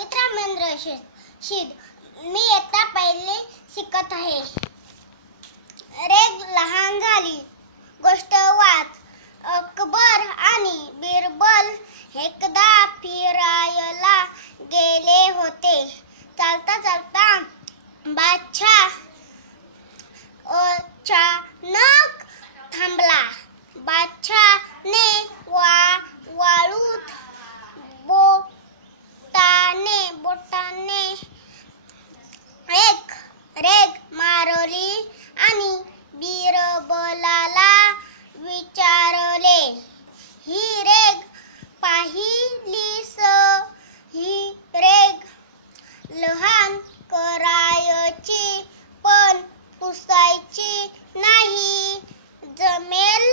पवित्र महेंद्र शीद मी इयत्ता पहिली शिकत आहे. रेघ लहान झाली. गोष्ट वाच. अकबर आणि बिरबल एकदा फिरायला गेले होते. चालता चालता बादशाह अचानक थांबला. बादशाहने वाळूत बोटाने एक रेघ मारली आणि बिरबलाला विचारले, ही रेघ पाहिलीस? ही रेघ लहान करायची पण पुसायची नाही. जमेल